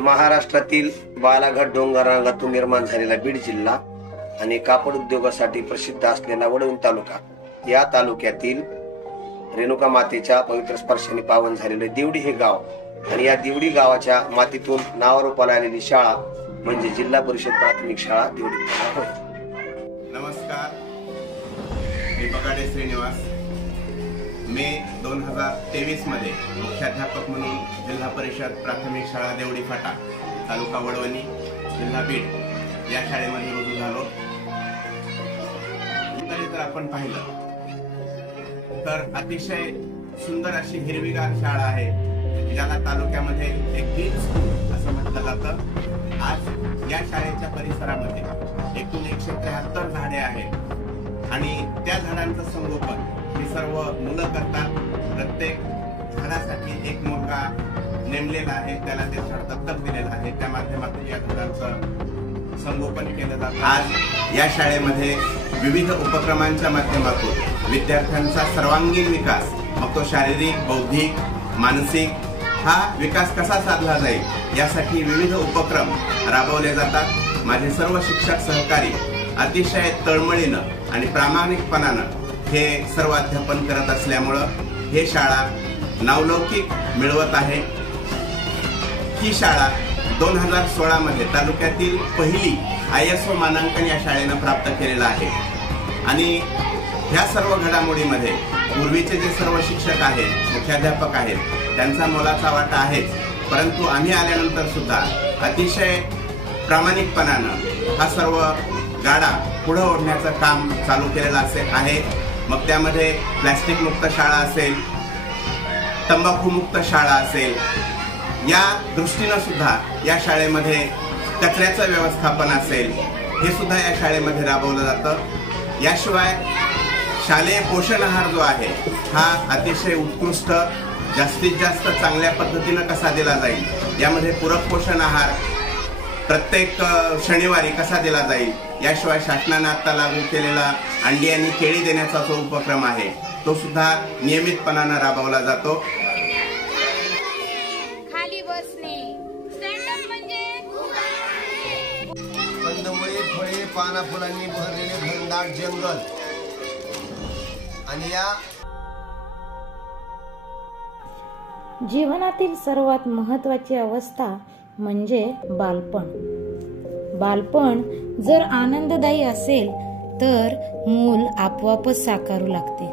महाराष्ट्रातील बालाघाट डोंगर रांगातून निर्माण झालेला बीड जिल्हा आणि कापड उद्योगासाठी प्रसिद्ध असलेला वडवणी तालुका, या तालुक्यातील रेणुका मातेच्या पवित्र स्पर्शाने पावन झालेले देवडी हे गाव आणि या देवडी गावाच्या मातीतून नावारूपाला आलेली शाळा म्हणजे जिल्हा परिषद प्राथमिक शाळा देवडी होय. नमस्कार, मी बगाडे श्रीनिवास. मे 2023 मध्ये मुख्याध्यापक म्हणून जिल्हा परिषद प्राथमिक शाळा देवडी फाटा, तालुका वडवणी, जिल्हा बीड या शाळेमध्ये रुजू झालो. जर आपण पाहिलं तर अतिशय सुंदर अशी हिरवीगार शाळा आहे, ज्याला तालुक्यामध्ये एक बीड स्कूल असं म्हटलं जातं. आज या शाळेच्या परिसरामध्ये एकूण 173 झाडे आहेत आणि त्या झाडांचं संगोपन हे सर्व मुलं करतात. प्रत्येक झाडासाठी एक मुलगा नेमलेला आहे, त्याला ते झाड दत्तक दिलेलं आहे. त्या माध्यमातून या झाडांचं संगोपन केलं जातं. आज या शाळेमध्ये विविध उपक्रमांच्या माध्यमातून विद्यार्थ्यांचा सर्वांगीण विकास, मग तो शारीरिक, बौद्धिक, मानसिक हा विकास कसा साधला जाईल यासाठी विविध उपक्रम राबवले जातात. माझे सर्व शिक्षक सहकारी अतिशय तळमळीनं आणि प्रामाणिकपणानं हे सर्व अध्यापन करत असल्यामुळं हे शाळा नावलौकिक मिळवत आहे. ही शाळा 2016 मध्ये तालुक्यातील पहिली ISO मानांकन या शाळेनं प्राप्त केलेलं आहे आणि ह्या सर्व घडामोडीमध्ये पूर्वीचे जे सर्व शिक्षक आहेत, मुख्याध्यापक आहेत, त्यांचा मोलाचा वाटा आहेच, परंतु आम्ही आल्यानंतर सुद्धा अतिशय प्रामाणिकपणानं हा सर्व गाडा पुढे ओढण्याचं काम चालू केलेलं आहे. मग त्यामध्ये प्लॅस्टिक मुक्त शाळा असेल, तंबाखू मुक्त शाळा असेल, या दृष्टीनं सुद्धा या शाळेमध्ये कचऱ्याचं व्यवस्थापन असेल, हे सुद्धा या शाळेमध्ये राबवलं जातं. याशिवाय शालेय पोषण आहार जो आहे हा अतिशय उत्कृष्ट, जास्तीत जास्त चांगल्या पद्धतीनं कसा दिला जाईल, यामध्ये पूरक पोषण आहार प्रत्येक शनिवारी कसा दिला जाईल, याशिवाय शासनाने आता लागू केलेला अंडी आणि केळी देण्याचा जो उपक्रम आहे तो सुद्धा नियमितपणानं राबवला जातो. खाली बसणे, स्टँडअप म्हणजे कंदमुळे, फळे, पाना फुलांनी भरलेले घनदाट जंगल आणि या जीवनातील सर्वात महत्त्वाची अवस्था म्हणजे बालपण. बालपण जर आनंददायी असेल तर मूल आपोआपच साकारू लागते.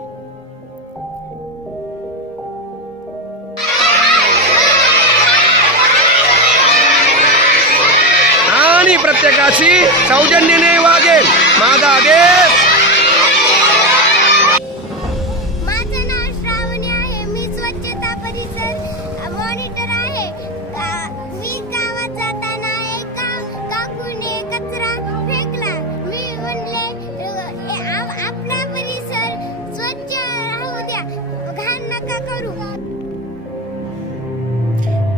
आणि प्रत्येकाशी सौजन्याने वागेल माझा आदेश. माझं नाव श्रावणी आहे, मी स्वच्छता परिसर मॉनिटर आहे. मी गावात जाताना एका काकूने कचरा फेकला. मी म्हणले आपला परिसर स्वच्छ राहू द्या, घाण नका करू.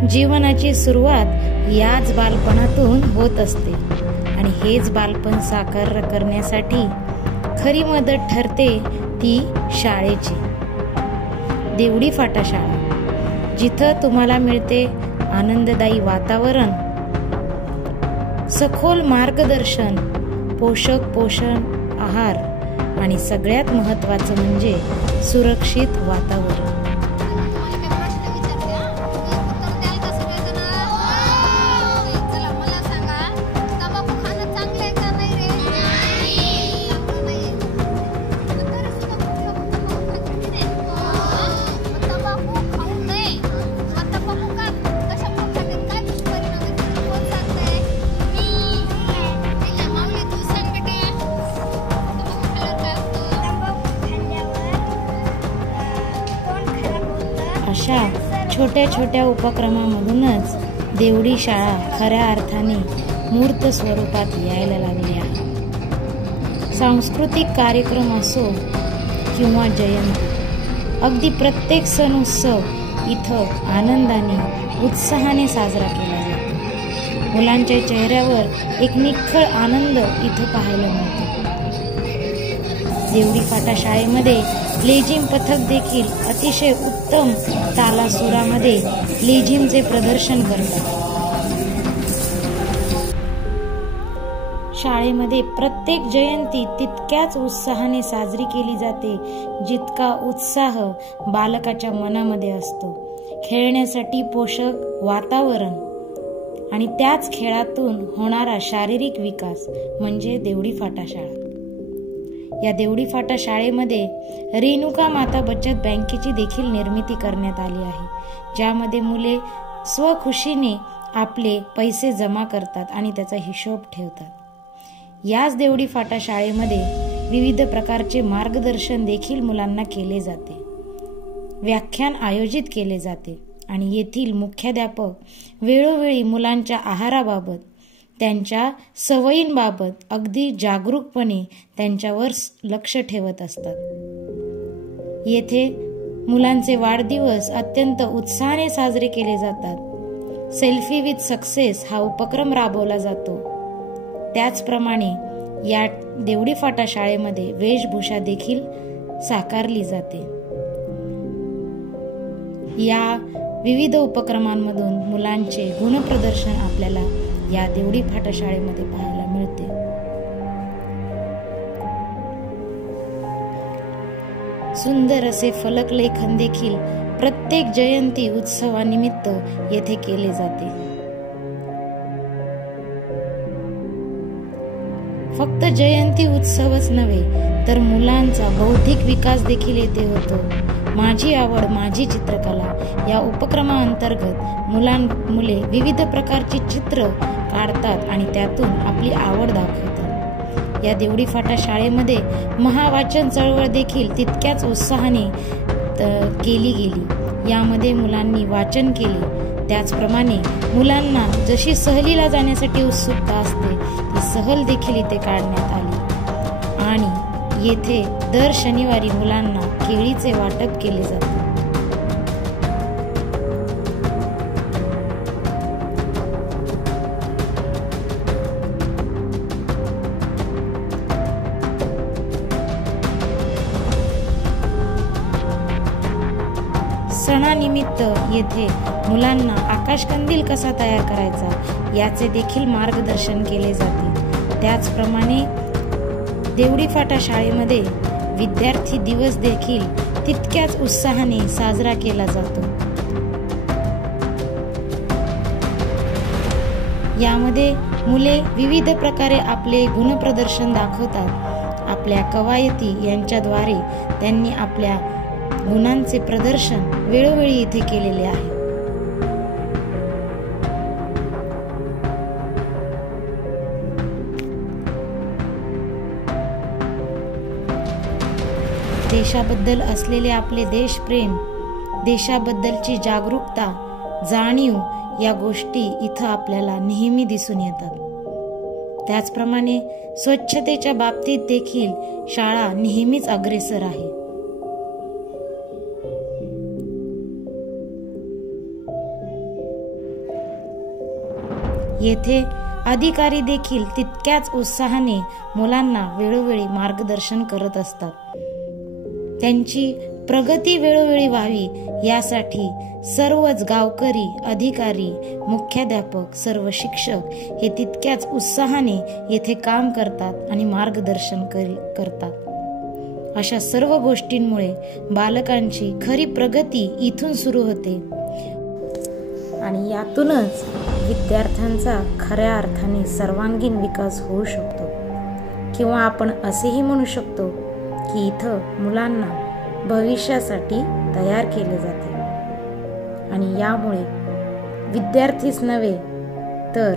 जीवनाची सुरुवात याच बालपणातून होत असते आणि हेच बालपण साकार करण्यासाठी खरी मदत ठरते ती शाळेची. देवडी फाटा शाळा, जिथं तुम्हाला मिळते आनंददायी वातावरण, सखोल मार्गदर्शन, पोषक पोषण आहार आणि सगळ्यात महत्त्वाचं म्हणजे सुरक्षित वातावरण. अशा छोट्या छोट्या उपक्रमामधूनच देवडी शाळा खऱ्या अर्थाने मूर्त स्वरूपात यायला लागली आहे. सांस्कृतिक कार्यक्रम असो किंवा जयंती, अगदी प्रत्येक सण उत्सव इथं आनंदाने, उत्साहाने साजरा केला जातो. मुलांच्या चेहऱ्यावर एक निखळ आनंद इथं पाहायला मिळतो. देवडी फाटा शाळेमध्ये लेझिम पथक देखील अतिशय उत्तम तालासुरामध्ये लेझिमचे प्रदर्शन करतात. शाळेमध्ये प्रत्येक जयंती तितक्याच उत्साहाने साजरी केली जाते जितका उत्साह बालकाच्या मनामध्ये असतो. खेळण्यासाठी पोषक वातावरण आणि त्याच खेळातून होणारा शारीरिक विकास म्हणजे देवडी फाटा शाळा. या देवडी फाटा शाळेमध्ये रेणुका माता बचत बँकेची देखील निर्मिती करण्यात आली आहे, ज्यामध्ये मुले स्वखुशीने आपले पैसे जमा करतात आणि त्याचा हिशोब ठेवतात. याच देवडी फाटा शाळेमध्ये विविध प्रकारचे मार्गदर्शन देखील मुलांना केले जाते, व्याख्यान आयोजित केले जाते आणि येथील मुख्याध्यापक वेळोवेळी मुलांच्या आहाराबाबत, त्यांच्या सवयींबाबत अगदी जागरूकपणे त्यांच्यावर लक्ष ठेवत असतात. येथे मुलांचे वाढदिवस अत्यंत उत्साहाने साजरे केले जातात. सेल्फी विथ सक्सेस हा उपक्रम राबवला जातो. त्याचप्रमाणे या देवडी फाटा शाळेमध्ये वेशभूषा देखील साकारली जाते. या विविध उपक्रमांमधून मुलांचे गुणप्रदर्शन आपल्याला या देवडी फाटा शाळेमध्ये पाहायला मिळते. सुंदर असे फलकलेखन देखील प्रत्येक जयंती उत्सवानिमित्त येथे केले जाते. फक्त जयंती उत्सवच नव्हे तर मुलांचा बौद्धिक विकास देखील येथे होतो. माझी आवड माझी चित्रकला या उपक्रमाअंतर्गत मुले विविध प्रकारची चित्र काढतात आणि त्यातून आपली आवड दाखवतात. या देवडी फाटा शाळेमध्ये महावाचन चळवळ देखील तितक्याच उत्साहाने केली गेली. यामध्ये मुलांनी वाचन केले. त्याचप्रमाणे मुलांना जशी सहलीला जाण्यासाठी उत्सुकता असते ती सहल देखील इथे काढण्यात आली आणि येथे दर शनिवारी मुलांना केळीचे वाटप केले जाते. सणानिमित्त येथे मुलांना आकाशकंदील कसा तयार करायचा याचे देखील मार्गदर्शन केले जाते. त्याचप्रमाणे देवडी फाटा शाळेमध्ये विद्यार्थी दिवस देखील तितक्याच उत्साहाने साजरा केला जातो. यामध्ये मुले विविध प्रकारे आपले गुणप्रदर्शन दाखवतात. आपल्या कवायती यांच्याद्वारे त्यांनी आपल्या गुणांचे प्रदर्शन वेळोवेळी इथे केलेले आहे. देशाबद्दल असलेले आपले देशप्रेम, देशाबद्दलची जागरूकता, जाणीव या गोष्टी इथं आपल्याला नेहमी दिसून येतात. त्याचप्रमाणे स्वच्छतेच्या बाबतीत देखील शाळा नेहमीच अग्रेसर आहे. येथे अधिकारी देखील तितक्याच उत्साहाने मुलांना वेळोवेळी मार्गदर्शन करत असतात. त्यांची प्रगती वेळोवेळी व्हावी यासाठी सर्वच गावकरी, अधिकारी, मुख्याध्यापक, सर्व शिक्षक हे तितक्याच उत्साहाने येथे काम करतात आणि मार्गदर्शन करतात. अशा सर्व गोष्टींमुळे बालकांची खरी प्रगती इथून सुरू होते आणि यातूनच विद्यार्थ्यांचा खऱ्या अर्थाने सर्वांगीण विकास होऊ शकतो. किंवा आपण असेही म्हणू शकतो की इथं मुलांना भविष्यासाठी तयार केले जाते आणि यामुळे विद्यार्थीच नव्हे तर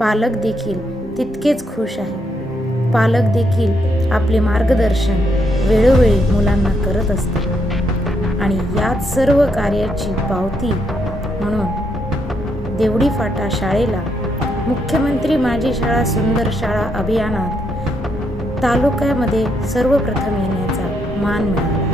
पालक देखील तितकेच खुश आहे. पालक देखील आपले मार्गदर्शन वेळोवेळी मुलांना करत असतात आणि याच सर्व कार्याची पावती म्हणून देवडी फाटा शाळेला मुख्यमंत्री माझी शाळा सुंदर शाळा अभियानात तालुक्यामध्ये सर्वप्रथम येण्याचा मान मिळाला.